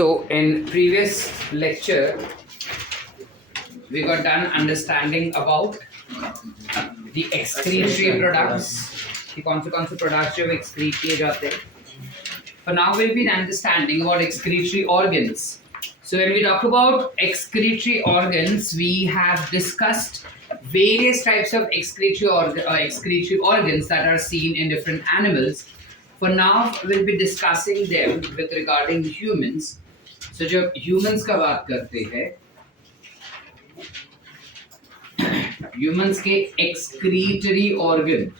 So in previous lecture, we got done understanding about the excretory products. कि कौन से products जो excrete किए जाते हैं. For now we'll be understanding about excretory organs. So when we talk about excretory organs, we have discussed various types of excretory organs that are seen in different animals. For now, we'll be discussing them with regarding humans. So जब humans का बात करते हैं, humans के excretory organ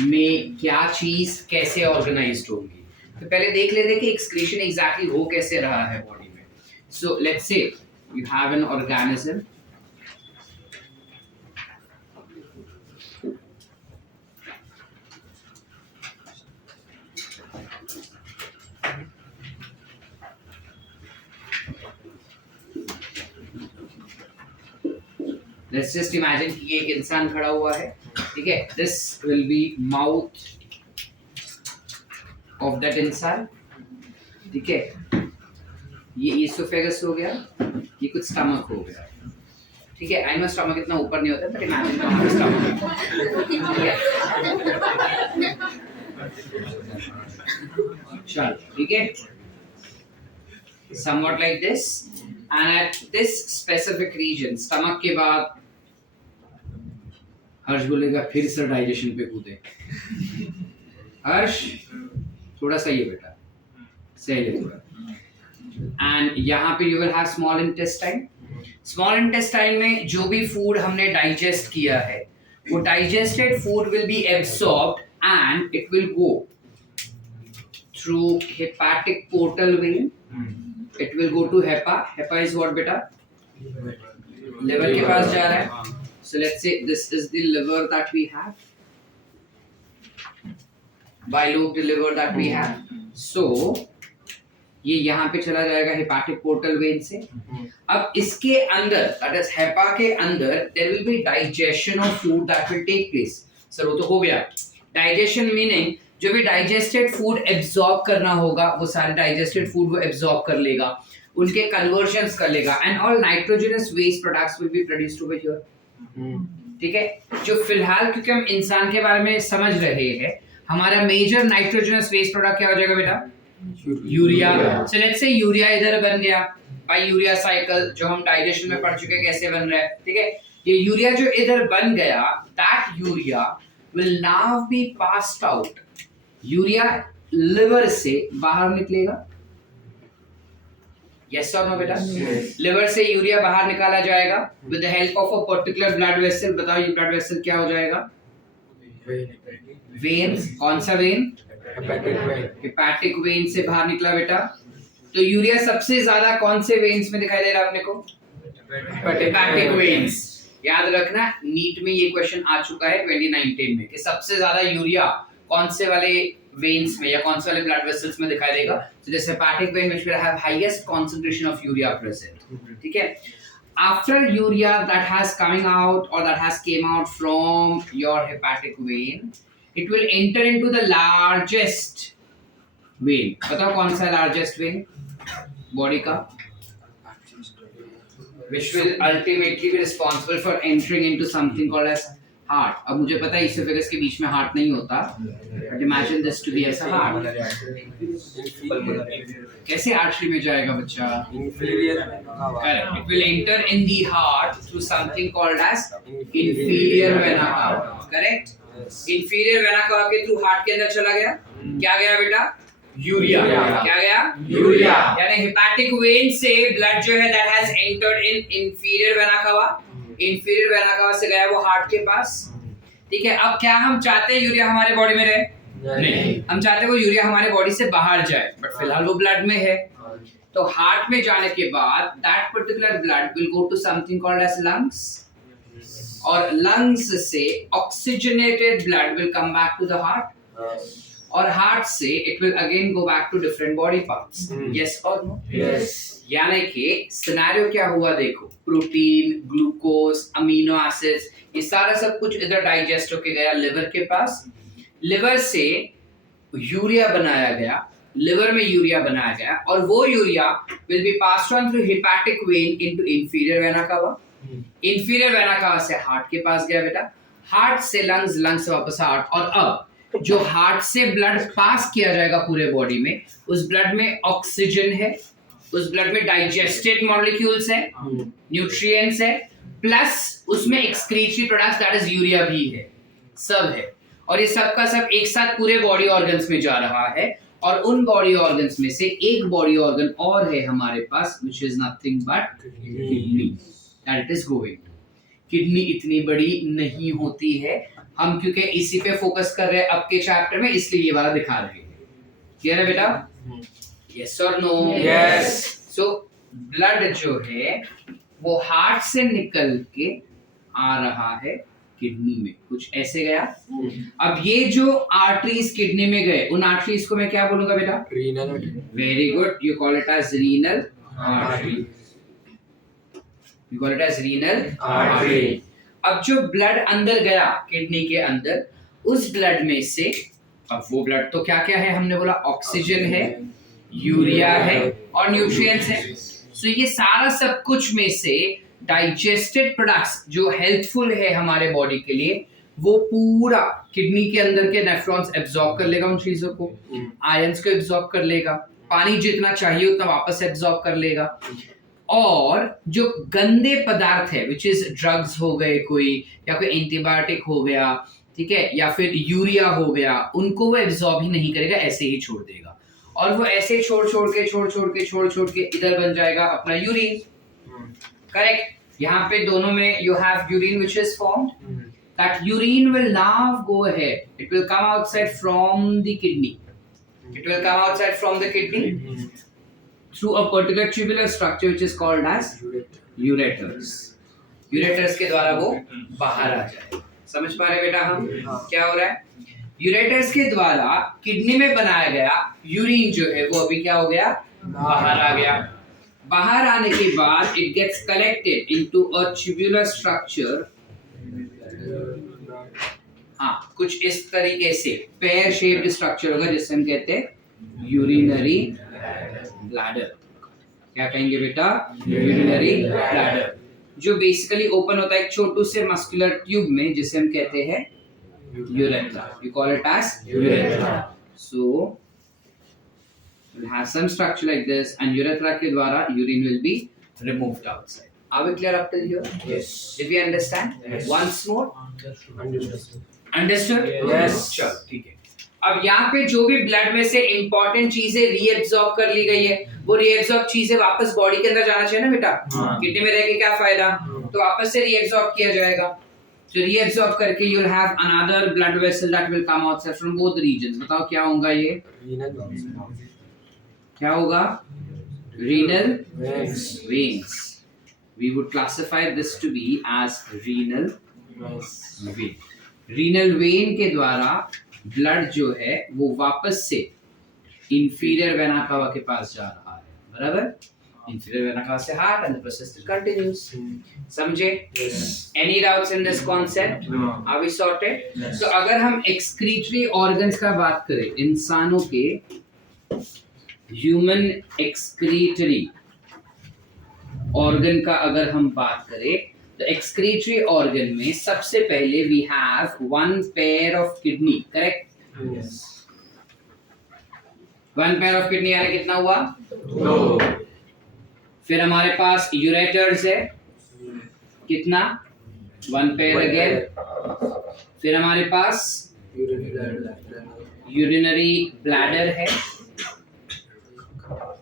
में क्या चीज कैसे ऑर्गेनाइज्ड होगी, तो पहले देख लेते हैं कि एक्सक्रीशन एग्जैक्टली हो कैसे रहा है बॉडी में. So let's say you have an organism. Let's just imagine कि एक इंसान खड़ा हुआ है, ठीक है. This will be mouth of that इंसान, ठीक है. ये इसोफेगस हो गया, ये कुछ स्टमक हो गया, ठीक है. आई नो स्टमक इतना ऊपर नहीं होता, बट इमेजिन हमारा स्टमक, ठीक है. चल, ठीक है. Somewhat like this, and at this specific region, stomach के बाद हर्ष बोलेगा फिर से डाइजेशन पे कूदे. हर्ष थोड़ा सही है बेटा, सही है थोड़ा. एंड यहाँ पे you will have small intestine. Small intestine में जो भी फूड हमने डाइजेस्ट किया है, वो digested food will be absorbed and it will go through hepatic portal vein. It will go to HEPA. HEPA is what beta? Liver के पास जा रहा है. So let's say this is the liver that we have. Bilobed liver that we have. So ये यहाँ पे चला जाएगा hepatic portal vein से. अब इसके अंदर, that is HEPA के अंदर, there will be digestion of food that will take place. Sir वो तो हो गया. Digestion meaning जो भी डाइजेस्टेड फूड एब्जॉर्ब करना होगा, वो सारे डाइजेस्टेड फूड वो एब्जॉर्ब कर लेगा, उनके कन्वर्जन्स कर लेगा, and all nitrogenous waste products will be produced over here. ठीक है. जो फिलहाल क्योंकि हम इंसान के बारे में समझ रहे हैं, हमारा मेजर नाइट्रोजनस वेस्ट प्रोडक्ट क्या हो जाएगा बेटा? Urea. So let's say urea इधर बन गया बाय यूरिया साइकिल, जो हम डाइजेशन में पढ़ चुके हैं कैसे बन रहा है. ठीक है. ये यूरिया जो इधर बन गया, that urea will now be passed out. Urea liver से बाहर निकलेगा. यस और नो बेटा? लिवर से यूरिया बाहर निकाला जाएगा with the help of a particular blood vessel. बताओ ये ब्लड वेसल क्या हो जाएगा? वेन. कौन सा वेन? हेपेटिक वेन से बाहर निकला बेटा. तो यूरिया सबसे ज्यादा कौन से वेन्स में दिखाई दे रहा है अपने को? Hepatic veins. याद रखना, नीट में ये क्वेश्चन आ चुका है 2019 में कि सबसे ज्यादा यूरिया कौन से वाले वेन्स में या कौन से वाले ब्लड वेसल्स में दिखाई देगा. So this hepatic vein which will have highest concentration of urea present. ठीक है. After urea that has coming out or that has came out from your hepatic vein, it will enter into the largest vein. बताओ कौन सा largest vein body का, which will ultimately be responsible for entering into something called as heart. अब मुझे पता है oesophagus के बीच में हार्ट नहीं होता, but imagine this to be as a heart. कैसे आर्टरी में जाएगा बच्चा? Correct. It will enter in the heart through something called as inferior vena cava. Correct. Inferior vena cava के थ्रू हार्ट के अंदर चला गया. क्या गया बेटा? यूरिया. क्या गया? यूरिया. यानी हेपेटिक वेन से ब्लड जो है that has entered in inferior vena कावा. इंफीरियर वेना कावा से गया वो हार्ट के पास. ठीक है. अब क्या हम चाहते हैं यूरिया हमारे बॉडी में रहे? नहीं. हम चाहते हैं वो यूरिया हमारे बॉडी से बाहर जाए, बट फिलहाल वो ब्लड में है. तो हार्ट में जाने के बाद that particular blood will go to something called as lungs, और लंग्स से oxygenated blood will come back to the heart, और हार्ट से it will again go back to different body parts. Yes और no? Yes. यानी कि scenario क्या हुआ देखो, प्रोटीन, ग्लूकोज, अमीनो एसिड्स, ये सारा सब कुछ इधर डाइजेस्ट होके गया लिवर के पास. लिवर से यूरिया बनाया गया, लिवर में यूरिया बनाया गया, और वो urea will be passed on through hepatic when into inferior vena कावा। इंफीरियर वेना कावा से हार्ट के पास गया बेटा, हार्ट से लंग्स, लंग्स से वापस हार्ट, और अब जो हार्ट से ब्लड पास किया जाएगा पूरे बॉडी में, उस ब्लड में ऑक्सीजन है, उस ब्लड में डाइजेस्टेड मॉलिक्यूल्स है, न्यूट्रिएंट्स है, प्लस उसमें excretory products that is urea भी है, सब है। और ये सब का सब एक साथ पूरे बॉडी ऑर्गन्स में जा रहा है, और उन बॉडी ऑर्गन्स में से एक बॉडी ऑर्गन और है हमारे पास, which is nothing but kidney, that it is going to। Kidney इतनी बड़ी नहीं होती है, हम क्योंकि इसी पे फोकस कर रहे हैं अब के चैप्टर में, इसलिए ये वाला दिखा रहे हैं। क्लियर है बेटा? यस और नो? यस। सो ब्लड जो है वो हार्ट से निकल के आ रहा है किडनी में, कुछ ऐसे गया। अब ये जो आर्टरीज किडनी में गए, उन आर्टरीज को मैं क्या बोलूंगा बेटा? Renal. Very good, you call it as renal artery, you call it as renal artery. अब जो ब्लड अंदर गया किडनी के अंदर, उस ब्लड में से, अब वो ब्लड तो क्या क्या है हमने बोला, ऑक्सीजन है, यूरिया है और न्यूट्रिएंट्स है। सो ये सारा सब कुछ में से डाइजेस्टेड प्रोडक्ट्स जो हेल्पफुल है हमारे बॉडी के लिए, वो पूरा किडनी के अंदर के नेफ्रॉन्स एब्जॉर्ब कर लेगा उन चीजों को, आयंस को एब्जॉर्ब कर लेगा, पानी जितना चाहिए उतना वापस एब्जॉर्ब कर लेगा, और जो गंदे पदार्थ है विच इज ड्रग्स हो गए कोई, या कोई एंटीबायोटिक हो गया, ठीक है, या फिर यूरिया हो गया, उनको वो एब्जॉर्ब ही नहीं करेगा, ऐसे ही छोड़ देगा। और वो ऐसे छोड़ छोड़ के इधर बन जाएगा अपना यूरिन। करेक्ट? यहाँ पे दोनों में you have urine which is formed. That urine will now go ahead. It will come outside from the kidney. It will come outside from the kidney through a particular tubular structure which is called as ureters. Ureters के द्वारा वो बाहर आ जाएगा। समझ पा रहे बेटा हम क्या हो रहा है? यूरेटर्स के द्वारा किडनी में बनाया गया यूरिन जो है वो अभी क्या हो गया? बाहर आ गया। बाहर आने के बाद it gets collected into a tubular structure. हाँ, कुछ इस तरीके से पेयर शेप्ड स्ट्रक्चर होगा जिसे हम कहते हैं यूरिनरी ब्लैडर। क्या कहेंगे बेटा? यूरिनरी ब्लैडर, जो बेसिकली ओपन होता है एक छोटू से मस्कुलर ट्यूब में जिसे हम कहते हैं urethra. You call it as urethra. So we'll have some structure like this, and urethra के द्वारा urine will be removed outside. Are we clear up till here? Yes. Did we understand? Yes. Once more. Understood? Yes. चलो ठीक है। अब यहाँ पे जो भी ब्लड में से इंपॉर्टेंट चीजें रीएब्सॉर्ब कर ली गई है, वो रीएब्सॉर्ब चीजें वापस बॉडी के अंदर जाना चाहिए ना बेटा। किडनी में रह के क्या फायदा, तो वापस से रीएब्सॉर्ब किया जाएगा। So reabsorb करके you'll have another blood vessel that will come outside from both regions. बताओ क्या होगा ये? क्या होगा? Renal veins. We would classify this to be as renal vein. Renal vein के द्वारा blood जो है वो वापस से inferior vena cava के पास जा रहा है, बराबर? Inferior vena cava से heart and the process continues. समझे? Any doubts in this concept? Are we sorted? तो अगर हम excretory organs का बात करें, इंसानों के human excretory organ का अगर हम बात करें, तो excretory organ में सबसे पहले we have one pair of kidney, correct? Yes. One pair of kidney यानी कितना हुआ? 2. फिर हमारे पास यूरेटर्स है, कितना? 1 पेयर अगेन। फिर हमारे पास यूरिनरी ब्लैडर है,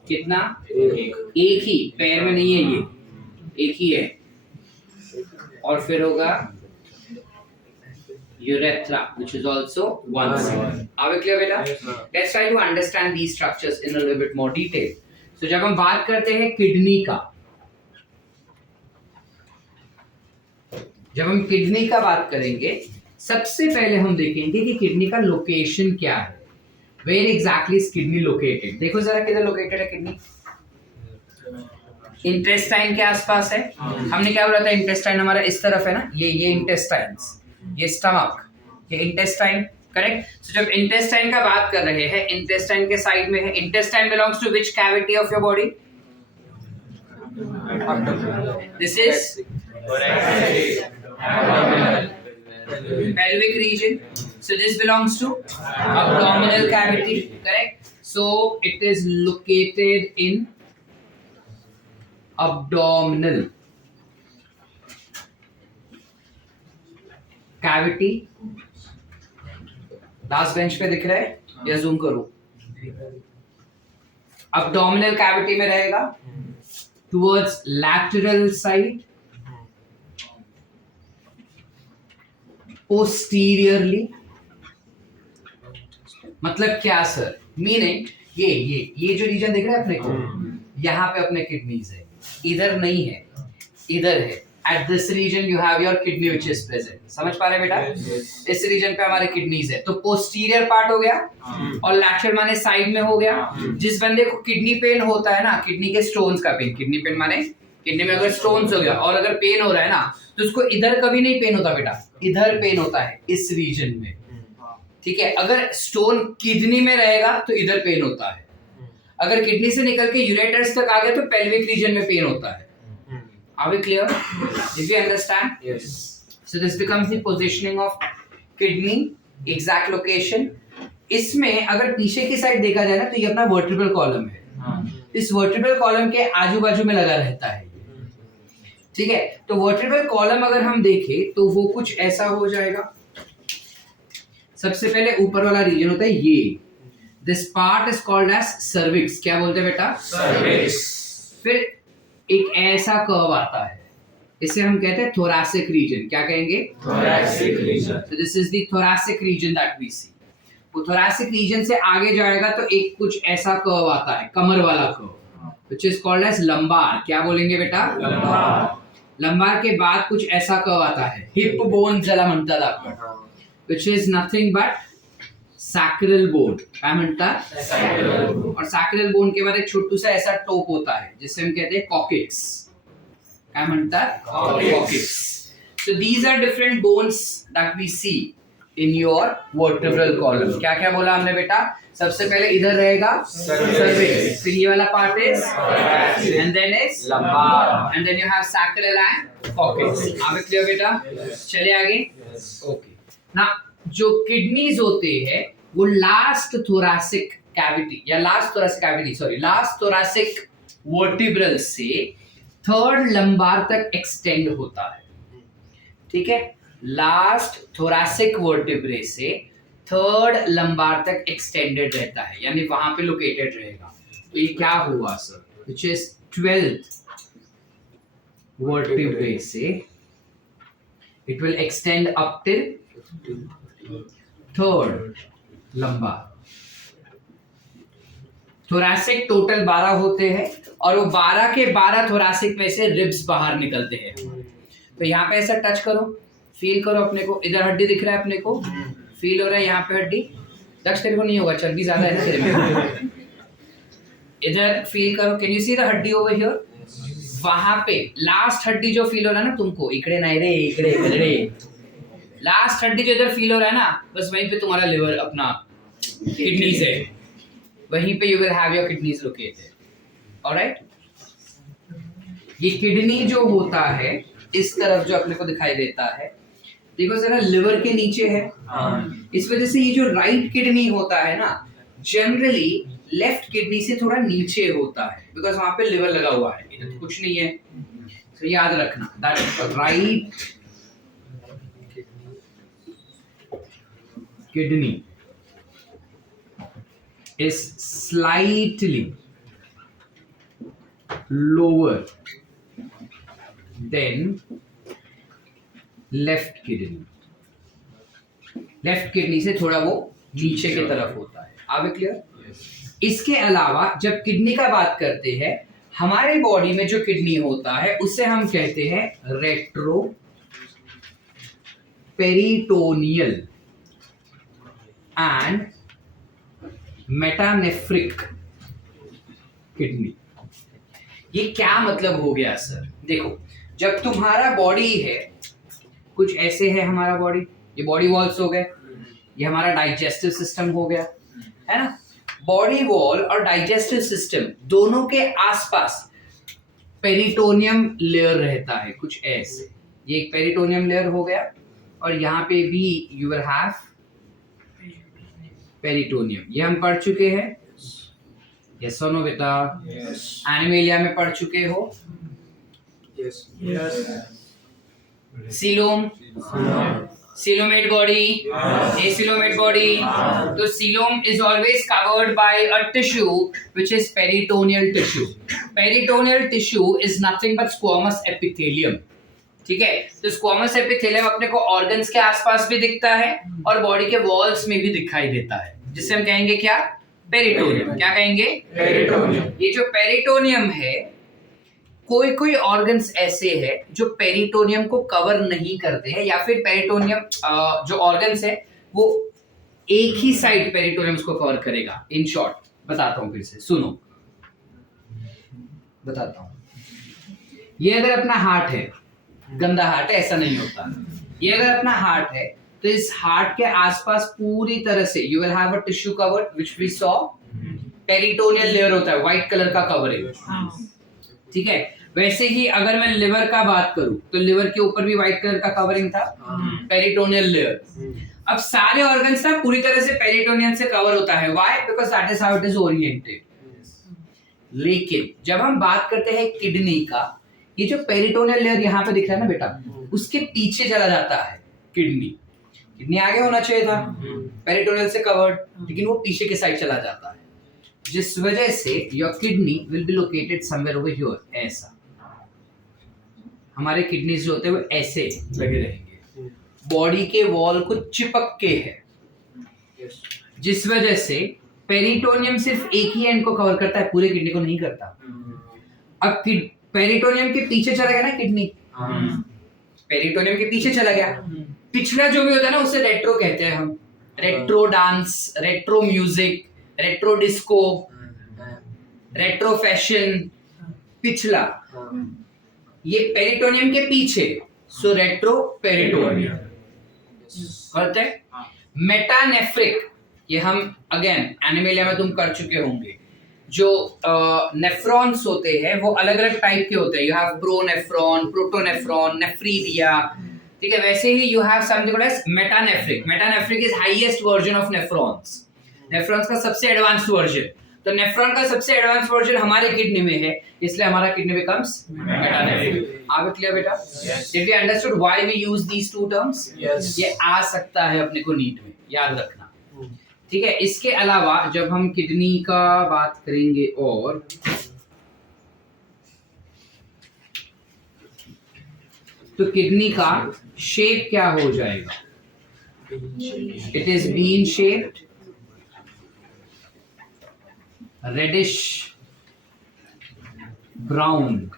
कितना? एक ही, पेयर में नहीं है ये, एक ही है। और फिर होगा urethra which is also one cell. Are we clear बेटा? Let's try to understand these structures in a little bit more detail. So जब हम बात करते हैं किडनी का, जब हम किडनी का बात करेंगे, सबसे पहले हम देखेंगे कि किडनी का लोकेशन क्या है। Where exactly is kidney located? देखो जरा किधर लोकेटेड है किडनी? इंटेस्टाइन के आसपास है। हमने क्या बोला था, इंटेस्टाइन हमारा इस तरफ है ना, ये इंटेस्टाइन्स, ये स्टमक, ये इंटेस्टाइन, करेक्ट। सो जब इंटेस्टाइन का बात कर रहे हैं, इंटेस्टाइन के साइड में है, intestine belongs to which cavity of your body? This is pelvic region. So this belongs to abdominal cavity, correct? So it is located in abdominal cavity. Last bench पे दिख रहा है या जूम करूं? abdominal cavity में रहेगा, towards lateral side, posteriorly. मतलब क्या सर? मीनिंग ये जो रीजन दिख रहा है अपने को, यहाँ पे अपने किडनीज है, इधर नहीं है, इधर है. At this region you have your kidney which is present. समझ पा रहे बेटा? इस रीजन पे हमारे किडनीज है. तो पोस्टीरियर पार्ट हो गया और लैटरल माने साइड में हो गया. जिस बंदे को किडनी पेन होता है ना, किडनी के स्टोन्स का पेन, किडनी पेन माने किडनी में अगर स्टोन्स हो गया और अगर पेन हो रहा है ना, तो उसको इधर कभी नहीं पेन होता बेटा, इधर पेन होता है, इस रीजन में. ठीक है. अगर स्टोन किडनी में रहेगा तो इधर पेन होता है. अगर किडनी से निकल के यूरेटर्स तक आ गया तो पेल्विक रीजन में पेन होता है. Are we clear? Did we understand? Yes. So this becomes the positioning of kidney, exact location. इसमें अगर पीछे की साइड देखा जाए ना तो ये अपना वर्टिब्रल कॉलम है. इस वर्टिब्रल कॉलम के आजू बाजू में लगा रहता है. ठीक है. तो वर्टिब्रल कॉलम अगर हम देखें तो वो कुछ ऐसा हो जाएगा. सबसे पहले ऊपर वाला रीजन होता है ये. This part is called as cervix. क्या बोलते हैं बेटा? सर्विक्स. फिर एक ऐसा कर्व आता है, इसे हम कहते हैं थोरैसिक रीजन. क्या कहेंगे? Thoracic region. So this is the thoracic region that we see. वो thoracic region से आगे जाएगा तो एक कुछ ऐसा कर्व आता है, कमर वाला curve, which is called as lumbar. क्या बोलेंगे बेटा? Lumbar. लंबार के बाद कुछ ऐसा कर्व आता है, हिप बोन ज्याला म्हणतात आपण, which is nothing but sacral bone. क्या म्हणतात? Sacral bone. और sacral bone के बाद एक छोटू सा ऐसा टोप होता है जिसे हम कहते हैं कॉकेट्स. क्या म्हणतात? कॉकेट्स. So these are different bones that we see in your vertebral column. क्या क्या बोला हमने बेटा? सबसे पहले इधर रहेगा cervix, फिर ये वाला part is and then is Lumbar. and then you have sacral and coccyx. आप क्लियर बेटा? चलिए आगे. ओके. ना जो किडनीज होते हैं वो लास्ट थोरैसिक कैविटी या लास्ट थोरैसिक वर्टिब्रल से थर्ड लंबार तक एक्सटेंड होता है. ठीक है. लास्ट थोरैसिक वर्टिब्रे से थर्ड लंबार तक एक्सटेंडेड रहता है, यानी वहां पे लोकेटेड रहेगा. तो ये क्या हुआ sir? Which is 12th vertebrae से it will extend up till third lumbar. Thoracic total 12 होते हैं और वो 12 के 12 थोरैसिक में से रिब्स बाहर निकलते हैं. तो यहाँ पे ऐसा टच करो, फील करो अपने को. इधर हड्डी दिख रहा है अपने को, फील हो रहा है यहाँ पे हड्डी. टच तेरे को नहीं होगा, चर्बी ज्यादा है ना तेरे में. इधर फील करो. कैन यू सी द हड्डी ओवर हियर? वहां पे लास्ट हड्डी जो फील हो रहा है ना तुमको, इकड़े नहीं रे, इकड़े लास्ट हड्डी जो इधर फील हो रहा है ना, बस वहीं पे तुम्हारा लिवर अपना किडनीज है, वहीं पे you will have your kidneys located. Alright. ये किडनी जो होता है इस तरफ जो अपने को दिखाई देता है, देखो जरा लिवर के नीचे है. इस वजह से ये जो राइट किडनी होता है ना, जनरली लेफ्ट किडनी से थोड़ा नीचे होता है, बिकॉज वहां पे लिवर लगा हुआ है, इधर तो कुछ नहीं है. तो याद रखना that right kidney is slightly lower than left kidney. Left kidney से थोड़ा वो नीचे की तरफ होता है. आगे क्लियर? इसके अलावा जब किडनी का बात करते हैं, हमारे बॉडी में जो किडनी होता है उसे हम कहते हैं retro peritoneal and metanephric kidney. ये क्या मतलब हो गया सर? देखो, जब तुम्हारा बॉडी है, कुछ ऐसे है हमारा बॉडी, ये बॉडी वॉल्स हो गए. ये हमारा डाइजेस्टिव सिस्टम हो गया, है ना। बॉडी वॉल और डाइजेस्टिव सिस्टम दोनों के आसपास पेरिटोनियम लेयर रहता है, कुछ ऐसे। ये एक पेरिटोनियम लेयर हो गया, और यहाँ पे भी यू विल हैव पेरिटोनियम। ये हम पढ़ चुके हैं, यस और नो बेटा? एनिमेलिया में पढ़ चुके हो। Coelom, coelomate body, acoelomate body. तो coelom is always covered by a tissue which is peritoneal tissue. Peritoneal tissue is nothing but squamous epithelium. ठीक है, तो स्क्वामस एपिथेलियम अपने को ऑर्गन्स के आसपास भी दिखता है और बॉडी के वॉल्स में भी दिखाई देता है, जिससे हम कहेंगे क्या? पेरिटोनियम। क्या कहेंगे? पेरिटोनियम। ये जो पेरिटोनियम है, कोई कोई ऑर्गन्स ऐसे है जो पेरिटोनियम को कवर नहीं करते हैं, या फिर पेरिटोनियम जो ऑर्गन्स है वो एक ही साइड पेरिटोनियम को कवर करेगा। इन शॉर्ट बताता हूं, फिर से सुनो, बताता हूं। ये अगर अपना हार्ट है, गंदा हार्ट है, ऐसा नहीं होता। ये अगर अपना हार्ट है तो इस हार्ट के आसपास पूरी तरह से you will have a tissue cover which we saw, peritoneal layer होता है, व्हाइट कलर का कवरिंग। ठीक है, वैसे ही अगर मैं लिवर का बात करूं तो लिवर के ऊपर भी व्हाइट कलर का कवरिंग था, पेरिटोनियल लेयर। अब सारे ऑर्गन्स ना पूरी तरह से पेरिटोनियम से कवर होता है। Why? Because that is how it is oriented. लेकिन जब हम बात करते हैं किडनी का, ये जो पेरिटोनियल लेयर यहाँ पे दिख रहा है ना बेटा, उसके पीछे चला जाता है किडनी। किडनी आगे होना चाहिए था पेरिटोनियल से कवर्ड, लेकिन वो पीछे के साइड चला जाता है, जिस वजह से your kidney will be located somewhere over here. ऐसा हमारे किडनीज जो होते हैं वो ऐसे लगे रहेंगे, बॉडी के वॉल को चिपक के है, जिस वजह से पेरिटोनियम सिर्फ एक ही एंड को कवर करता है, पूरे किडनी को नहीं करता। अब पेरिटोनियम के पीछे चला गया ना किडनी, पेरिटोनियम के पीछे चला गया, पिछला जो भी होता है ना उसे रेट्रो कहते हैं हम। Retro dance, retro music, retro disco, retro fashion, पिछला, ये पेरिटोनियम के पीछे, सो रेट्रो पेरिटोनियम करते हैं। मेटानेफ्रिक, ये हम अगेन एनिमेलिया में तुम कर चुके होंगे। जो नेफ्रॉन्स होते हैं वो अलग अलग टाइप के होते हैं। You have pronephron, protonephron, nephridia. ठीक है, वैसे ही you have something called as metanephric. Metanephric is highest version of nephrons, nephrons का सबसे एडवांस्ड वर्जन। तो नेफ्रॉन का सबसे एडवांस वर्जन हमारे किडनी में है, इसलिए हमारा किडनी बिकम्स मेटानेफ्रिक। आगे क्लियर बेटा? Did we understood why we use these two terms? ये आ सकता है अपने को नीट में, याद रखना। ठीक है, इसके अलावा जब हम किडनी का बात करेंगे, और तो किडनी का शेप क्या हो जाएगा? It is bean shaped, reddish brown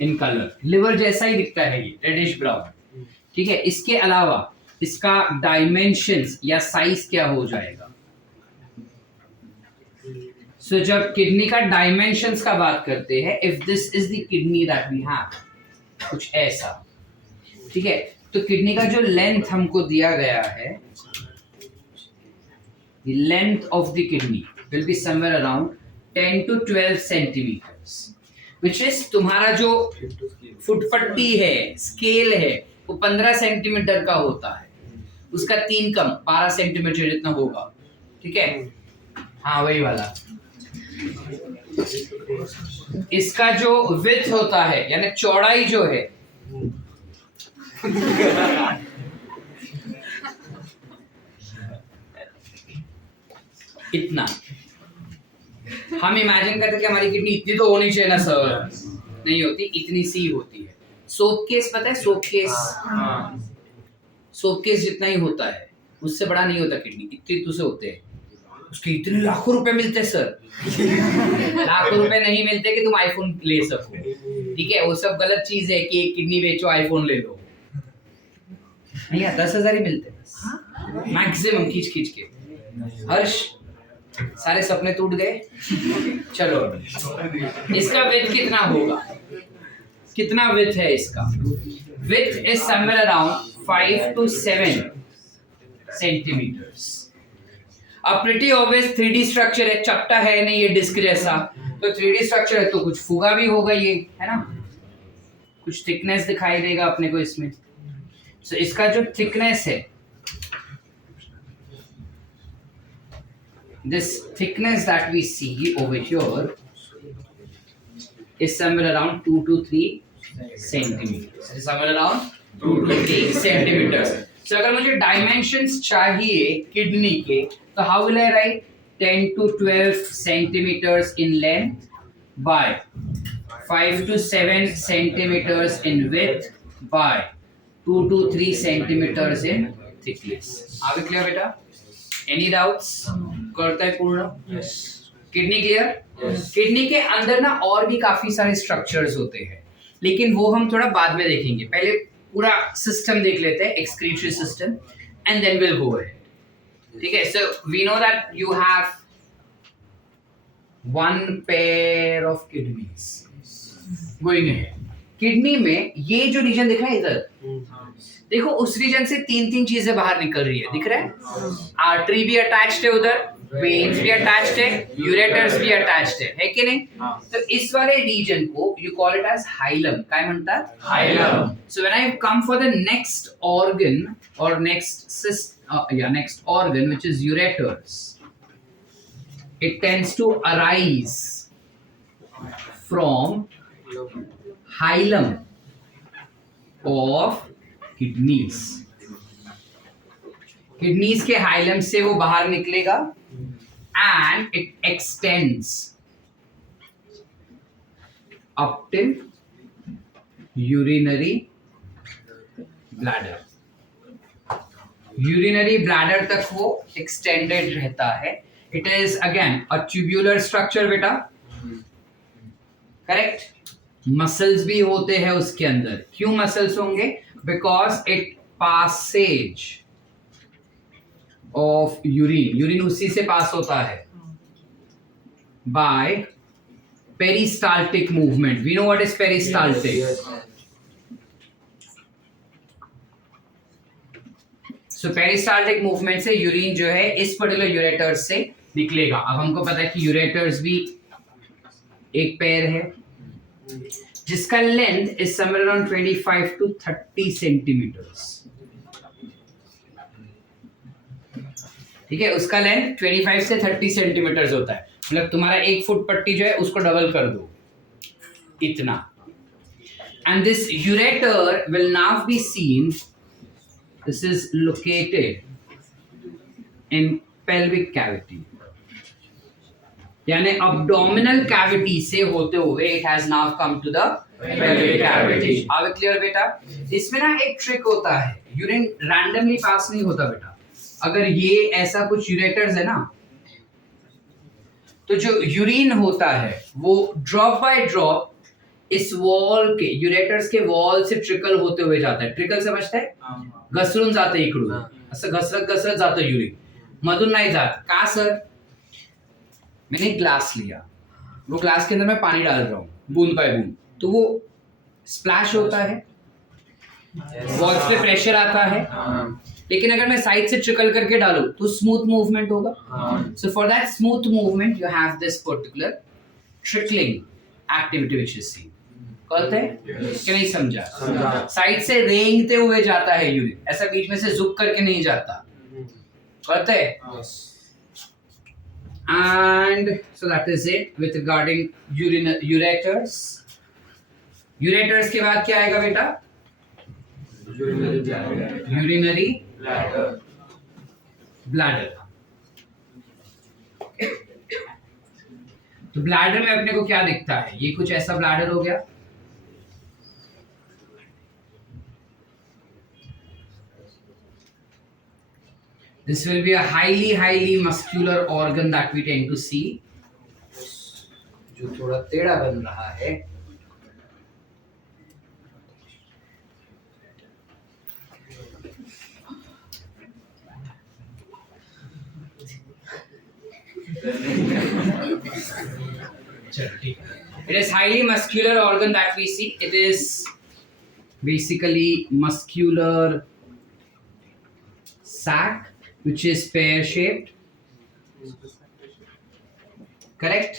in colour, liver जैसा ही दिखता है ये, रेडिश ब्राउन। ठीक है, इसके अलावा इसका डायमेंशंस या साइज क्या हो जाएगा? सो जब किडनी का डायमेंशंस का बात करते हैं, if this is the kidney that we have, कुछ ऐसा। ठीक है, तो किडनी का जो लेंथ हमको दिया गया है, the length of the kidney will be somewhere around 10 to 12 centimeters, which is तुम्हारा जो फुटपट्टी है, स्केल है, वो 15 सेंटीमीटर का होता है, उसका 3 कम 12 सेंटीमीटर जितना होगा। ठीक है, हाँ वही वाला। इसका जो विड्थ होता है यानी चौड़ाई जो है इतना, हम इमेजिन करते कि हमारी किडनी इतनी तो होनी चाहिए ना सर, नहीं होती, इतनी सी होती है। सोप केस पता है? सोप केस, सोप केस जितना ही होता है, उससे बड़ा नहीं होता किडनी, इतने से होते हैं। उसके इतने लाखों रुपए मिलते हैं सर। लाखों रुपए नहीं मिलते कि तुम आईफोन ले सको। ठीक है, वो सब गलत चीज है कि एक किडनी बेचो आईफोन ले लो। नहीं, 10,000 ही मिलते हैं मैक्सिमम, खींच खींच के। हर्ष, सारे सपने टूट गए। चलो, इसका विड्थ कितना होगा? कितना विड्थ है इसका? Width is somewhere around 5 to 7 centimetres. अब प्रिटी ऑब्वियस 3D स्ट्रक्चर है, चपटा है नहीं ये डिस्क जैसा, तो 3D स्ट्रक्चर है तो कुछ फुगा भी होगा ये, है ना, कुछ थिकनेस दिखाई देगा अपने को इसमें। सो इसका जो थिकनेस है, this thickness that we see over here is somewhere around 2 to 3 centimeters. Is somewhere around 2 to 3 centimeters. So अगर मुझे dimensions चाहिए किडनी के, तो how will I write? 10 to 12 centimeters in length by 5 to 7 centimeters in width by 2 to 3 centimeters in thickness. Are we clear बेटा? Any doubts? करता है पूर्ण? Kidney clear? Kidney के अंदर ना और भी काफी सारे स्ट्रक्चर्स होते हैं, लेकिन वो हम थोड़ा बाद में देखेंगे। पहले पूरा सिस्टम देख लेते हैं, excretory system, and then will go ahead. ठीक है, so we know that you have one pair of kidneys going ahead. Kidney में ये जो रीजन दिख रहा है इधर, देखो उस रीजन से तीन तीन चीजें बाहर निकल रही है, दिख रहा है? आर्टरी भी अटैच्ड है उधर, वेन्स भी अटैच्ड है, यूरेटर्स भी अटैच्ड है कि नहीं? तो इस वाले रीजन को you call it as hilum. काय म्हणतात? Hilum. So when I come for the next organ और next organ which is ureters, it tends to arise from hilum of kidneys. Kidneys के हाइलम से वो बाहर निकलेगा and it extends up till urinary bladder. Urinary bladder तक वो extended रहता है. It is again a tubular structure बेटा, correct? Muscles भी होते हैं उसके अंदर। क्यों muscles होंगे? Because it passage of urine उसी से पास होता है by peristaltic movement. We know what is peristaltic. So peristaltic movement से यूरिन जो है इस पर्टिकुलर यूरेटर्स से निकलेगा। अब हमको पता है कि यूरेटर्स भी एक पेयर है जिसका length is somewhere around 25 to 30 centimetres. ठीक है, उसका लेंथ 25 से 30 सेंटीमीटर्स होता है। मतलब तुम्हारा 1 फुट पट्टी जो है उसको डबल कर दो, इतना। And this ureter will now be seen, this is located in pelvic cavity, यानी abdominal cavity से होते हुए it has now come to the pelvic cavity. Are we clear बेटा? इसमें ना एक ट्रिक होता है, यूरिन रैंडमली पास नहीं होता बेटा। अगर ये ऐसा कुछ यूरेटर्स है ना, तो जो यूरिन होता है वो ड्रॉप बाय ड्रॉप इस वॉल के, यूरेटर्स के वॉल से ट्रिकल होते हुए जाता है। ट्रिकल समझता है? घसरून जातं इकडून, असं घसरत घसरत जातं यूरिन, मधून नहीं जात। का सर? मैंने एक ग्लास लिया, वो ग्लास के अंदर मैं पानी डाल रहा हूँ बूंद बाय बूंद, तो वो स्प्लैश होता है, वॉल्स पे प्रेशर आता है। लेकिन अगर मैं साइड से ट्रिकल करके डालूं तो स्मूथ मूवमेंट होगा। So for that smooth movement you have this particular trickling activity which is seen. कहते हैं कि नहीं समझा? साइड से रेंगते हुए जाता है यूरिन, ऐसा बीच में से झुक करके नहीं जाता। कहते हैं? And so that is it with regarding ureters. Ureters के बाद क्या आएगा बेटा? Urinary bladder. तो ब्लैडर में अपने को क्या दिखता है? ये कुछ ऐसा ब्लैडर हो गया। This will be a highly muscular organ that we tend to see, जो थोड़ा टेढ़ा बन रहा है। It is highly muscular organ that we see. It is basically muscular sac which is pear shaped. Correct.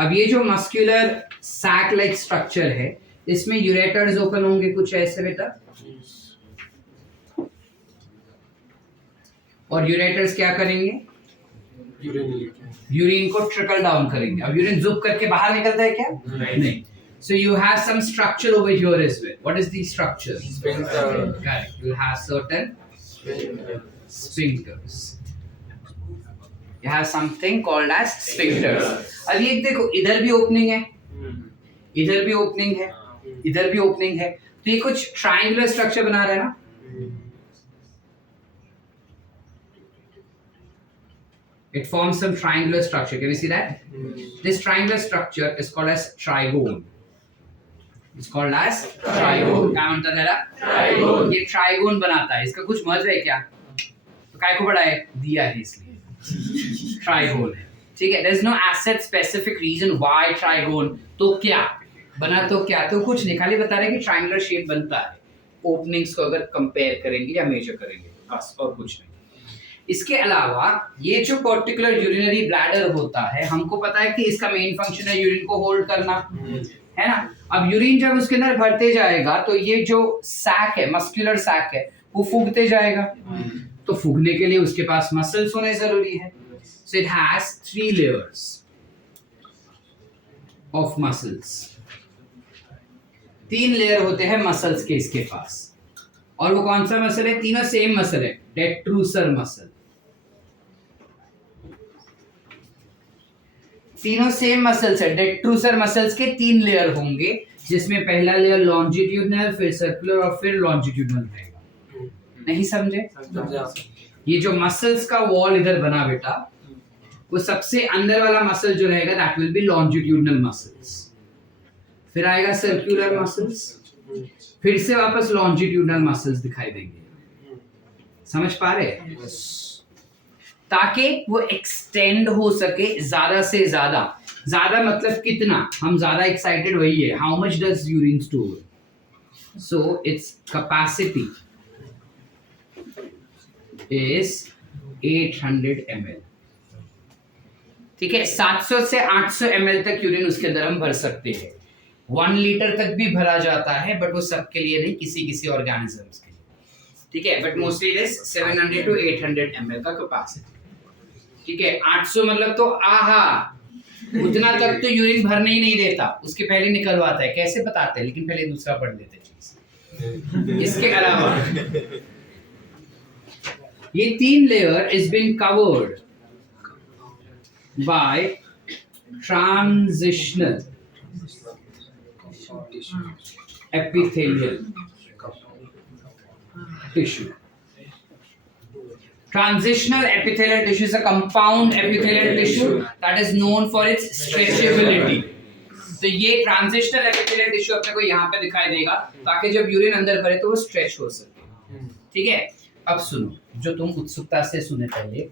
अब ये जो मस्कुलर सैक लाइक स्ट्रक्चर है, इसमें यूरेटर्स ओपन होंगे कुछ ऐसे बेटा, और यूरेटर्स क्या करेंगे? यूरिन को ट्रिकल डाउन करेंगे। अब यूरिन जुप करके बाहर निकलता है क्या? नहीं। So you have some structure over here as well. What is the structure? Sphincter. Correct. You have certain sphincters. You have something called as sphincters. अब ये देखो, इधर भी ओपनिंग है, इधर भी ओपनिंग है, इधर भी ओपनिंग है, तो ये कुछ ट्रायंगुलर स्ट्रक्चर बना रहा है ना। It forms some triangular structure. Can you see that? This triangular structure is called as trigone. It's called as trigone. क्या म्हणतात त्याला? Trigone. ये ट्राइगोन बनाता है। इसका कुछ महत्व है क्या? तो काय को बड़ा है? दिया है इसलिए ट्राइगोन है। ठीक है। There is no asset specific reason why trigone। तो क्या बना? तो क्या? तो कुछ नहीं, खाली बता रहे हैं कि ट्रायंगुलर शेप बनता है ओपनिंग्स को अगर कंपेयर करेंगे या मेजर करेंगे, बस और कुछ नहीं। इसके अलावा ये जो पर्टिकुलर यूरिनरी ब्लैडर होता है, हमको पता है कि इसका मेन फंक्शन है यूरिन को होल्ड करना, है ना। अब यूरिन जब उसके अंदर भरते जाएगा तो ये जो सैक है, मस्कुलर सैक है, वो फूगते जाएगा। तो फूगने के लिए उसके पास मसल्स होने जरूरी है। So it has 3 layers of muscles. 3 layer होते हैं मसल्स के इसके पास। और वो कौन सा मसल है? तीनों सेम मसल है, डेट्रूसर मसल। तीनों सेम मसल्स है। डेट्रूसर मसल्स के 3 लेयर होंगे, जिसमें पहला लेयर लॉन्जिट्यूडनल, फिर सर्कुलर और फिर लॉन्जिट्यूडनल रहेगा। नहीं समझे? ये जो मसल्स का वॉल इधर बना बेटा, वो सबसे अंदर वाला मसल जो रहेगा that will be longitudinal muscles, फिर आएगा सर्कुलर मसल्स, फिर से वापस लॉन्जिट्यूडनल मसल्स दिखाई देंगे। समझ पा रहे हैं? ताकि वो एक्सटेंड हो सके ज्यादा से ज्यादा। ज्यादा मतलब कितना? हम ज्यादा एक्साइटेड वही है, how much does urine store. So its capacity is 800 ml। ठीक है। 700 से 800 ml तक यूरिन उसके अंदर हम भर सकते हैं। 1 लीटर तक भी भरा जाता है, बट वो सबके लिए नहीं, किसी किसी ऑर्गेनिजम्स के लिए। ठीक है। But mostly it is 700 to 800 ml का कैपेसिटी। ठीक है। 800 मतलब तो आहा, उतना तक तो यूरिन भरने ही नहीं देता, उसके पहले निकलवाता है। कैसे बताते हैं? लेकिन पहले दूसरा पढ़ लेते चीज। इसके अलावा ये 3 layer is been covered by transitional epithelial tissue. Transitional epithelial tissue is a compound epithelial tissue that is known for its stretchability. तो ये ट्रांजिशनल epithelial tissue अपने को यहाँ पे दिखाई देगा, ताकि जब यूरिन अंदर भरे तो वो स्ट्रेच हो सके। ठीक है। अब सुनो, जो तुम उत्सुकता से सुने पहले,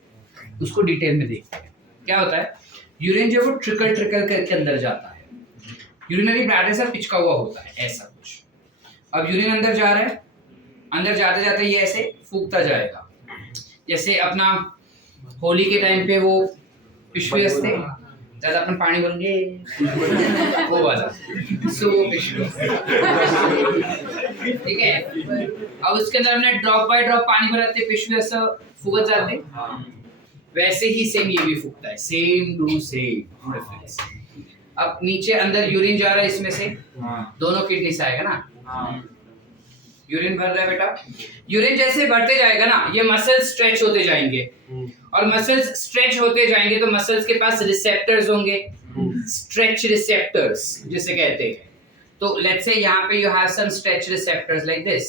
उसको डिटेल में देखते हैं। क्या होता है? यूरिन जब वो ट्रिकल करके अंदर जाता है, यूरिनरी ब्लैडर से पिचका हुआ होता है ऐसा कुछ। अब यूरिन अंदर जा रहा है, अंदर जाते जाते ये ऐसे फूकता जाएगा। जैसे अपना होली के टाइम पे वो पिशवी हंसते, ज्यादा अपन पानी भरेंगे वो वाला, सो पिशवी। ठीक है। अब उसके अंदर हमने ड्रॉप बाय ड्रॉप पानी भराते, पिशवी ऐसा फूकत जाते, वैसे ही सेम ये भी फूकता है, सेम टू सेम रेफरेंस। अब नीचे अंदर यूरिन जा रहा है, इसमें से दोनों किडनी से आएगा ना, यूरिन भर रहा है बेटा। यूरिन जैसे बढ़ते जाएगा ना, ये मसल्स स्ट्रेच होते जाएंगे, और मसल्स स्ट्रेच होते जाएंगे तो मसल्स के पास रिसेप्टर्स होंगे, स्ट्रेच रिसेप्टर्स जिसे कहते हैं। तो लेट्स से यहाँ पे you have some stretch receptors like this.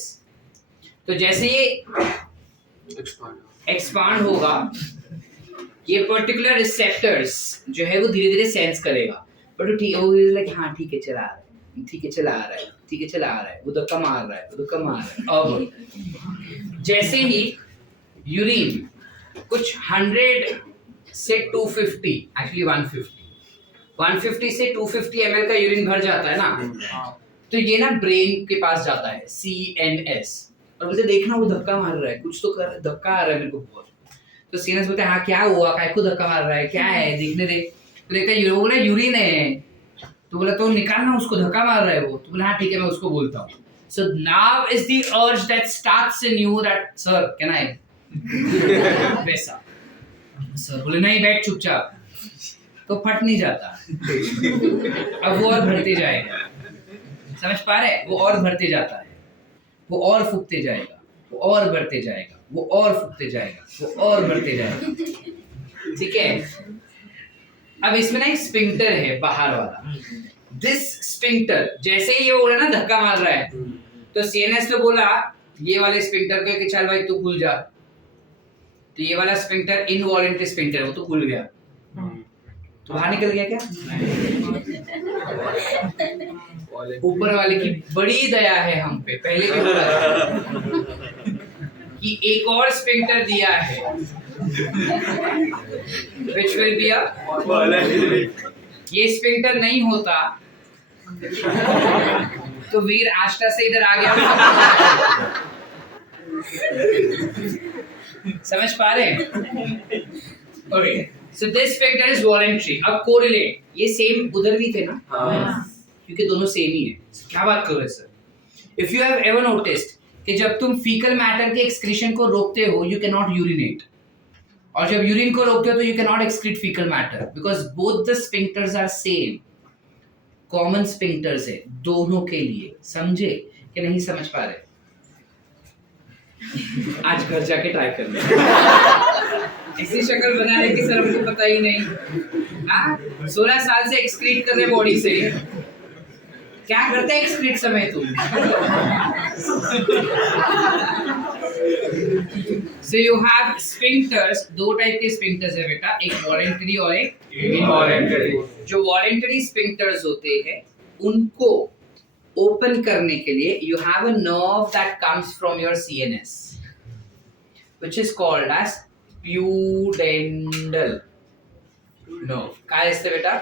तो जैसे ये एक्सपांड होगा, ये पर्टिकुलर रिसेप्टर्स जो है वो धीरे धीरे सेंस करेगा, बट ठीक है, लाइक हाँ ठीक है चला रहा है, ठीक है चला रहा है, ठीक है चला रहा है, वो धक्का मार रहा है, वो धक्का मार रहा है। अब जैसे ही यूरिन कुछ 100 से 250, एक्चुअली 150 से 250 ml का यूरिन भर जाता है ना, तो ये ना ब्रेन के पास जाता है, CNS, और मुझे देखना वो धक्का मार रहा है, कुछ तो कर, धक्का आ रहा है मेरे को बहुत। तो सीएनएस बोलते हैं हाँ क्या हुआ, काय को धक्का मार रहा है, क्या है देखने दे। तो देखता है बोला यूरिन है। तो बोला तो निकालना, उसको धक्का मार रहा है वो। तो बोला हाँ ठीक है मैं उसको बोलता हूँ। So now is the urge that starts in you that sir can I वैसा सर बोले नहीं बैठ चुपचाप, तो फट नहीं जाता। अब वो और बढ़ते जाएगा, समझ पा रहे? वो और बढ़ते जाता है, वो और फूकते जाएगा, वो और बढ़ते जाएगा, वो और फूकते जाएगा, वो और बढ़ते जाएगा। ठीक है। अब इसमें ना एक स्पिंक्टर है बाहर वाला। दिस स्पिंक्टर जैसे ही ये बोला ना धक्का मार रहा है, तो सीएनएस ने बोला ये वाले स्पिंक्टर को कि चल भाई तू खुल जा। तो ये वाला स्पिंक्टर इनवॉलंटरी स्पिंक्टर, वो तो खुल गया। तो बाहर निकल गया क्या? ऊपर वाले की बड़ी दया है हम पे, पहले भी बोला कि एक और स्पिंक्टर दिया है which will be a ये स्पिंक्टर नहीं होता तो वीर आष्टा से इधर आ गया। समझ पा रहे हैं? Okay, so this sphincter is voluntary. अब कोरिलेट, ये सेम उधर भी थे ना, क्योंकि दोनों सेम ही है। क्या बात कर रहे हैं sir? If you have ever noticed कि जब तुम फीकल मैटर के एक्सक्रीशन को रोकते हो यू कैन नॉट यूरिनेट, और जब यूरिन को रोकते हो तो you can not excrete faecal matter, because both the sphincters are same, common sphincters है दोनों के लिए। समझे कि नहीं समझ पा रहे? आज घर जाके ट्राई कर ले। ऐसी शक्ल बना है कि सर हमको पता ही नहीं। हाँ, 16 साल से एक्सक्रीट कर रहे बॉडी से, क्या करते हैं एक्सक्रीट समय तुम? So you have sphincters, दो टाइप के sphincters है बेटा, एक वॉलेंटरी और एक इनवॉलंटरी। जो वॉलेंटरी sphincters होते हैं उनको ओपन करने के लिए you have a nerve that comes from your CNS which is called as pudendal nerve। काय असते बेटा?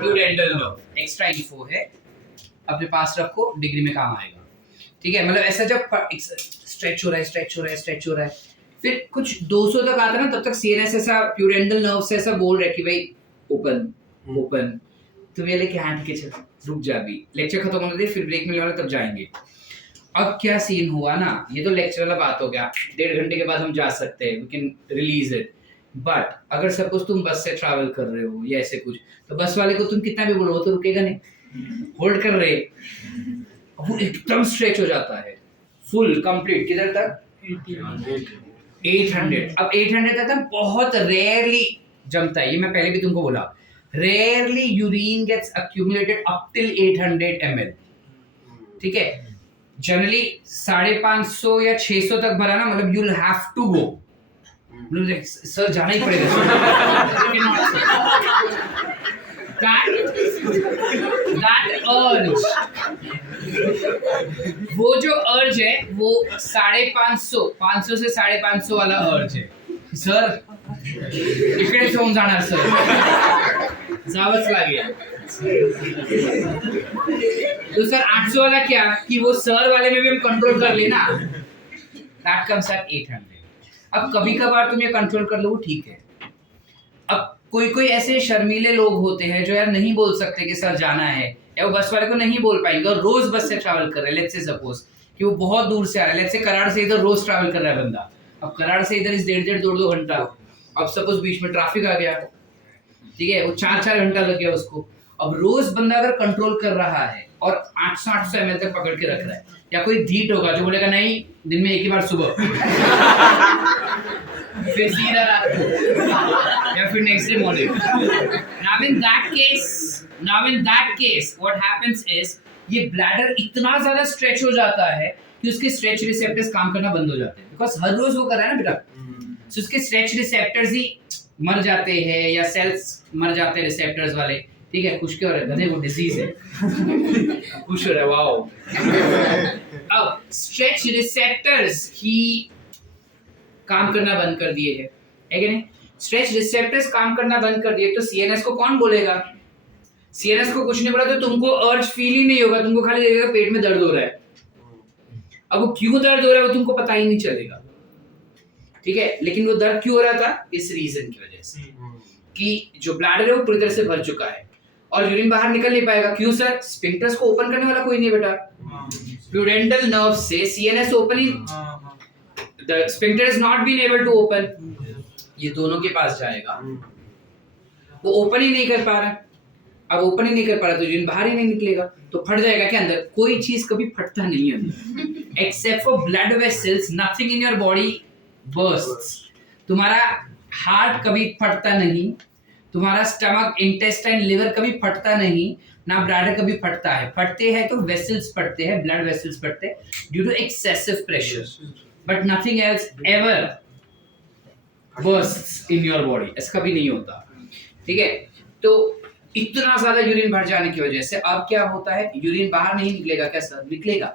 pudendal nerve। एक्स्ट्रा इन्फो है, अपने पास रखो, डिग्री में काम आएगा। ठीक है, मतलब ऐसा जब स्ट्रेच हो रहा है, स्ट्रेच हो रहा है, स्ट्रेच हो रहा है, फिर कुछ 200 तक आता है ना, तब तक सीएनएस ऐसा प्यूडेंटल नर्व से ऐसा बोल रहा है कि भाई ओपन ओपन। तो ये लेके हाँ ठीक है चल रुक जा, अभी लेक्चर खत्म होने दे, फिर ब्रेक मिलने वाला तब जाएंगे। अब क्या सीन हुआ ना, ये तो लेक्चर वाला बात हो गया, 1.5 घंटे के बाद हम जा सकते हैं, we can release it. But अगर सपोज तुम बस से ट्रैवल कर रहे हो या ऐसे कुछ, तो बस वाले को तुम कितना भी बोलो वो तो रुकेगा नहीं, होल्ड कर रहे, वो एकदम स्ट्रेच हो जाता है फुल कंप्लीट। किधर तक? 800। अब 800 तक ना बहुत रेयरली जमता है, ये मैं पहले भी तुमको बोला, rarely urine gets accumulated up till 800 ml। ठीक है, जनरली 550 या 600 तक भरा ना, मतलब you will have to go, sir जाना ही पड़ेगा। that urge, वो जो अर्ज है वो 550 से 550 वाला अर्ज है। सर इकडे सोम जाणार सर, जावंच लागेल। तो सर 800 वाला क्या कि वो सर वाले में भी हम कंट्रोल कर लेना, दैट कम्स एट 800। अब कभी कभार तुम ये कंट्रोल कर लो वो ठीक है। अब कोई कोई ऐसे शर्मीले लोग होते हैं जो यार नहीं बोल सकते कि सर जाना है, या वो बस वाले को नहीं बोल पाएंगे और रोज बस से ट्रैवल कर रहे हैं। लेट्स से सपोज कि वो बहुत दूर से आ रहा है, लेट्स से कराड़ से इधर रोज ट्रैवल कर रहा है बंदा। अब कराड़ से इधर इस 1.5 2 घंटा, अब सपोज बीच में ट्रैफिक आ गया, ठीक है, वो 4 घंटा लग गया उसको। अब रोज बंदा अगर कंट्रोल कर रहा है और 800 ml तक पकड़ के रख रहा है, या कोई धीट होगा जो बोलेगा नहीं दिन में एक ही बार सुबह फिर सीधा रात को या फिर next day morning. now in that case what happens is ये ब्लैडर इतना ज्यादा स्ट्रेच हो जाता है कि उसके स्ट्रेच रिसेप्टर्स काम करना बंद हो जाते हैं, बिकॉज हर रोज वो कर रहा है ना बेटा, so उसके स्ट्रेच रिसेप्टर्स ही मर जाते हैं या सेल्स मर जाते हैं रिसेप्टर्स वाले। ठीक है, खुश क्यों हो रहा है? गधे वो डिजीज है। खुश हो रहा है, वाओ। अब स्ट्रेच रिसेप्टर्स ही काम करना बंद कर दिए है कि नहीं? स्ट्रेच रिसेप्टर्स काम करना बंद कर दिए तो सीएनएस को कौन बोलेगा? सीएनएस को कुछ नहीं बोला तो तुमको अर्ज फील ही नहीं होगा, तुमको खाली लगेगा पेट में दर्द हो रहा है। अब वो क्यों दर्द हो रहा है वो तुमको पता ही नहीं चलेगा, ठीक है, लेकिन वो दर्द क्यों हो रहा था? इस रीजन की वजह से कि जो ब्लैडर है वो पूरी तरह से भर चुका है और यूरिन बाहर निकल नहीं पाएगा। क्यों सर? स्फिंक्टर्स को ओपन करने वाला कोई नहीं बेटा। प्यूडेंटल नर्व से सीएनएस ओपन ही, the sphincter is not been able to open, ये दोनों के पास जाएगा, वो ओपन ही नहीं कर पा रहा। अब ओपन ही नहीं कर पा रहा तो यूरिन बाहर ही नहीं निकलेगा, तो फट जाएगा क्या अंदर? कोई चीज कभी फटता नहीं है except for blood vessels, nothing in your body bursts. तुम्हारा हार्ट कभी फटता नहीं, तुम्हारा स्टमक, इंटेस्टाइन, लिवर कभी फटता नहीं, ना ब्लैडर कभी फटता है। फटते हैं तो वेसल्स फटते हैं, ब्लड वेसल्स फटते हैं due to excessive pressure, but nothing else ever bursts in your body, ऐसा कभी नहीं होता। ठीक है, तो इतना ज्यादा यूरिन भर जाने की वजह से अब क्या होता है? यूरिन बाहर नहीं निकलेगा क्या सर? निकलेगा,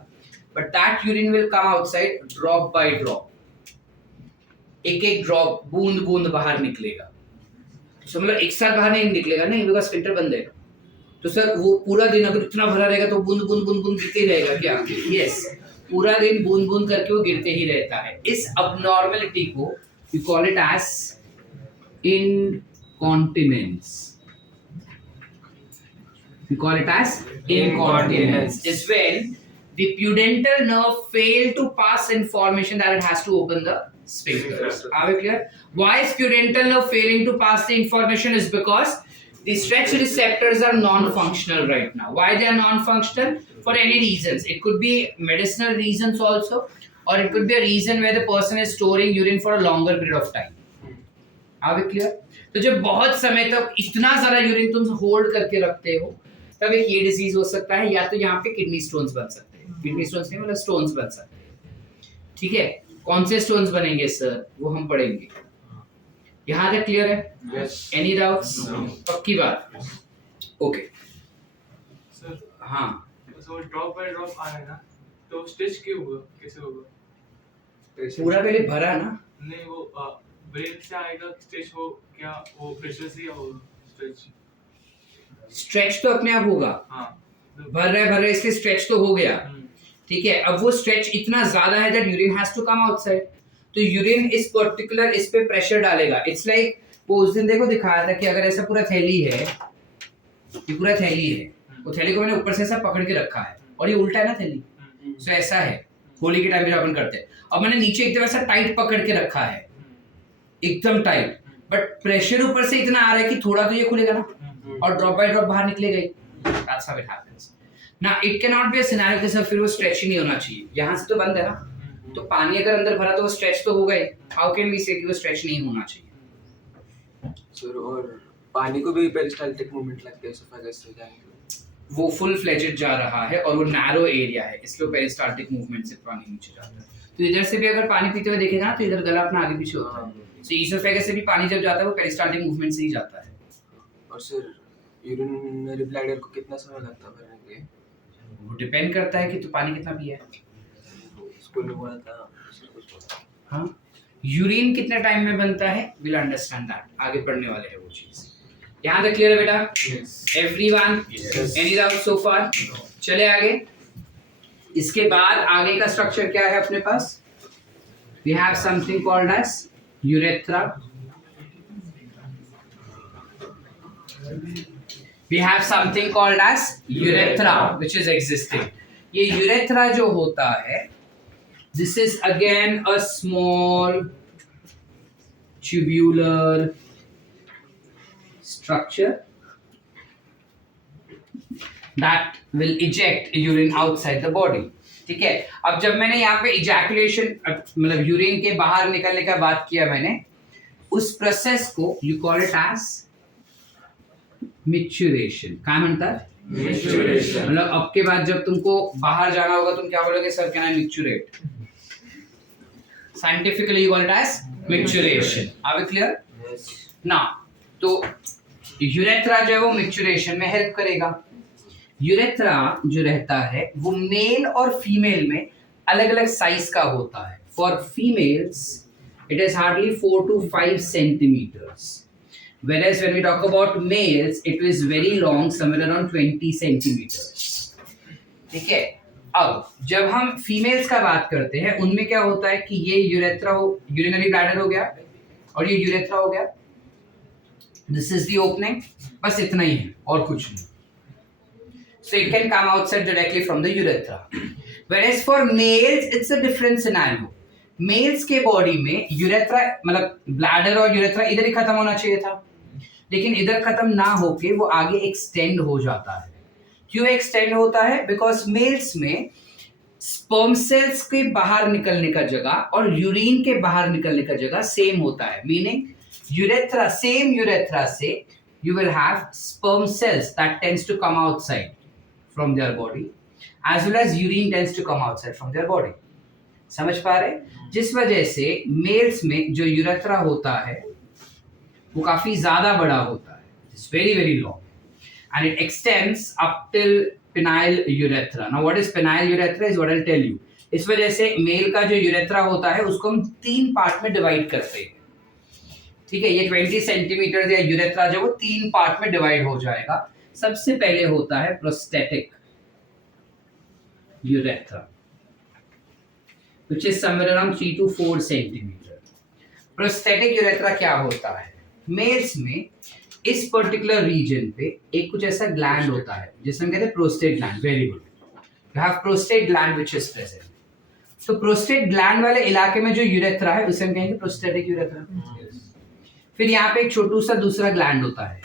but that urine will come outside drop by drop, एक एक ड्रॉप, बूंद बूंद बाहर निकलेगा। तो मतलब एक साथ बाहर नहीं निकलेगा, नहीं, बिकॉज फिल्टर बंद है। तो सर वो पूरा दिन अगर इतना भरा रहेगा तो बूंद बूंद बूंद बूंद गिरते ही रहेगा क्या? यस, पूरा दिन बूंद बूंद करके वो गिरते ही रहता है। इस अबनॉर्मलिटी को we call it as incontinence. We call it as incontinence. Is when the pudendal nerve fail to pass information that it has to open the sphincters. Are we clear? Why is pudendal nerve failing to pass the information? Is because the stretch receptors are non-functional right now. Why they are non-functional? For any reasons. It could be medicinal reasons also, or it could be a reason where the person is storing urine for a longer period of time. Are we clear? तो जब बहुत समय तक इतना सारा urine तुम hold करके रखते हो तब एक ये डिजीज हो सकता है, या तो यहाँ पे किडनी स्टोन्स बन सकते हैं। किडनी स्टोन्स नहीं मतलब स्टोन्स बन सकते हैं। ठीक है, कौन से स्टोन्स बनेंगे सर वो हम पढ़ेंगे। यहाँ तक क्लियर है? Any doubts? पक्की बात? ओके सर, हाँ, सो ड्रॉप बाय ड्रॉप आ रहा है ना, तो स्टिच क्यों होगा, कैसे होगा? पूरा पहले भरा ना, नहीं, वो ब्रेन से आएगा स्टिच, हो क्या वो प्रेशर से या होगा स्टिच? स्ट्रेच तो अपने आप होगा, हाँ, भर रहा है इसलिए स्ट्रेच तो हो गया। ठीक है, अब वो स्ट्रेच इतना ज्यादा है that urine has to come outside, तो यूरिन इस पर्टिकुलर इस पे प्रेशर डालेगा। इट्स लाइक वो उस दिन देखो दिखाया था कि अगर ऐसा पूरा थैली है, ये पूरा थैली है, वो थैली को मैंने ऊपर से ऐसा पकड़ के रखा है और ये उल्टा है ना थैली, सो ऐसा है होली के टाइम पे जो अपन करते हैं। अब मैंने नीचे एकदम ऐसा टाइट पकड़ के रखा है, एकदम टाइट, बट प्रेशर ऊपर से इतना आ रहा है कि थोड़ा तो ये खुलेगा ना और ड्रॉप बाय ड्रॉप बाहर निकलेगा ही। That's how it happens. Now it cannot be a scenario कि सर फिर वो स्ट्रेच ही नहीं होना चाहिए, यहाँ से तो बंद है ना, तो पानी अगर अंदर भरा तो वो स्ट्रेच तो होगा ही। हाउ कैन वी से कि वो स्ट्रेच नहीं होना चाहिए? सर, और पानी को भी पेरिस्टाल्टिक मूवमेंट लगता है एसोफेगस से जाने के, वो फुल फ्लेजेड जा रहा है और वो नैरो एरिया है, इसलिए पेरिस्टाल्टिक मूवमेंट से पानी नीचे जाता है। तो इधर से भी अगर पानी पीते हुए देखेगा ना तो इधर गला अपना आगे पीछे होता है, तो इसोफेगस से भी पानी जब जाता है वो पेरिस्टाल्टिक मूवमेंट से ही जाता है। और सर यूरिनरी ब्लैडर को कितना समय लगता है भरने के लिए? वो डिपेंड करता है कि तू पानी कितना पिया है। स्कूल में बोला था सर, कुछ बोला। हाँ, यूरिन कितने टाइम में बनता है, विल अंडरस्टैंड दैट, आगे पढ़ने वाले हैं वो चीज। यहाँ तक क्लियर है बेटा? एवरीवन, एनी डाउट सो फार? चले आगे। इसके बाद आगे का स्ट्रक्चर क्या है अपने पास? We have something called as urethra. We have something called as urethra, which is existing. ये urethra जो होता है, this is again a small tubular structure that will eject urine outside the body. ठीक है, अब जब मैंने यहाँ पे ejaculation मतलब यूरिन के बाहर निकलने का बात किया मैंने, उस प्रोसेस को you call it as मिच्युरेशन। काय म्हणतात? Maturation. मतलब अब के बाद जब तुमको बाहर जाना होगा तुम क्या बोलोगे? Sir can I micturate? Scientifically you call it as micturition. Are we clear? Yes. Now तो यूरेथ्रा जो है वो मिच्युरेशन में हेल्प करेगा। यूरेथ्रा जो रहता है वो मेल और फीमेल में अलग अलग साइज का होता है। For females it is hardly 4 to 5 centimeters. Whereas when we talk about males, it is very long, somewhere around 20 centimeters. ठीक है, अब जब हम फीमेल्स का बात करते हैं उनमें क्या होता है कि ये यूरेथ्रा यूरिनरी ब्लैडर हो गया और ये यूरेथ्रा हो गया, दिस इज द ओपनिंग, बस इतना ही है और कुछ नहीं. So it can come outside directly from the urethra. Whereas for males it's a different scenario. Males के बॉडी में यूरेथ्रा मतलब ब्लैडर और यूरेथ्रा इधर ही खत्म होना चाहिए था, लेकिन इधर खत्म ना होके वो आगे एक्सटेंड हो जाता है. क्यों एक्सटेंड होता है? बिकॉज मेल्स में स्पर्म सेल्स के बाहर निकलने का जगह और यूरिन के बाहर निकलने का जगह सेम होता है. मीनिंग यूरेथ्रा, सेम यूरेथ्रा से you will have sperm cells that tends to come outside from their body as well as urine tends to come outside from their body. समझ पा रहे? जिस वजह से मेल्स में जो यूरेथ्रा होता है वो काफी ज्यादा बड़ा होता है. It's very very long and it extends up till penile urethra. Now what is penile urethra is what I'll tell you. इस वजह से मेल का जो यूरेथ्रा होता है उसको हम 3 पार्ट में डिवाइड करते हैं. ठीक है, ये 20 सेंटीमीटर या यूरेथ्रा जो वो 3 पार्ट में डिवाइड हो जाएगा. सबसे पहले होता है prostatic urethra which is somewhere around 3 to 4 centimetre. Prostatic urethra क्या होता है? मेल्स में इस पर्टिकुलर रीजन पे एक कुछ ऐसा ग्लैंड होता है जिसे हम कहते हैं prostate gland. Very good, you have prostate gland which is present. तो प्रोस्टेट ग्लैंड वाले इलाके में जो यूरेथ्रा है उसे हम कहेंगे प्रोस्टेटिक यूरेथ्रा. फिर यहाँ पे एक छोटू सा दूसरा ग्लैंड होता है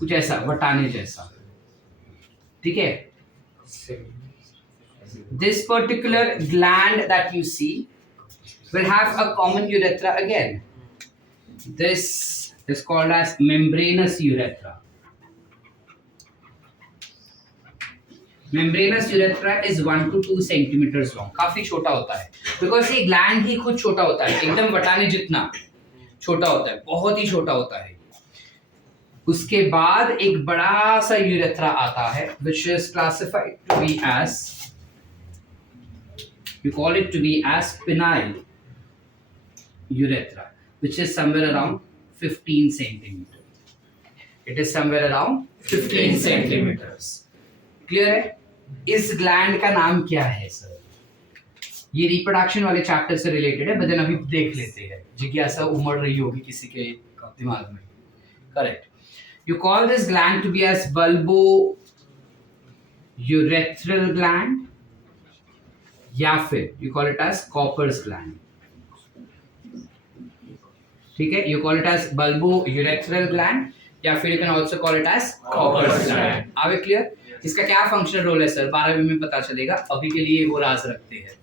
कुछ ऐसा वटाने जैसा. ठीक है, this particular gland that you see will have a common urethra again. This is called as membranous urethra. Membranous urethra is 1 to 2 centimeters long. काफी छोटा होता है because ये gland ही खुद छोटा होता है, एकदम वटाने जितना छोटा होता है, बहुत ही छोटा होता है. उसके बाद एक बड़ा सा यूरेथ्रा आता है which is classified to be as, you call it to be as penile urethra which is somewhere around 15 centimeter. It is somewhere around 15 centimeters. Clear है? इस ग्लैंड का नाम क्या है सर? ये रिप्रोडक्शन वाले चैप्टर से रिलेटेड है, बट अभी देख लेते हैं, जिज्ञासा उमड़ रही होगी किसी के दिमाग में. Correct. You call this gland to be as bulbourethral gland या फिर you call it as Copper's gland. ठीक है, you call it as bulbourethral gland या फिर you can also call it as Copper's gland. आवे क्लियर? इसका क्या functional role है सर? 12वीं में पता चलेगा, अभी के लिए वो राज रखते हैं.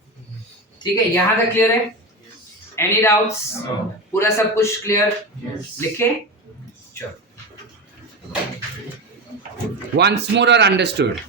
ठीक है, यहाँ तक क्लियर है? Any doubts? पूरा सब कुछ क्लियर? लिखे? चलो. Once more or understood?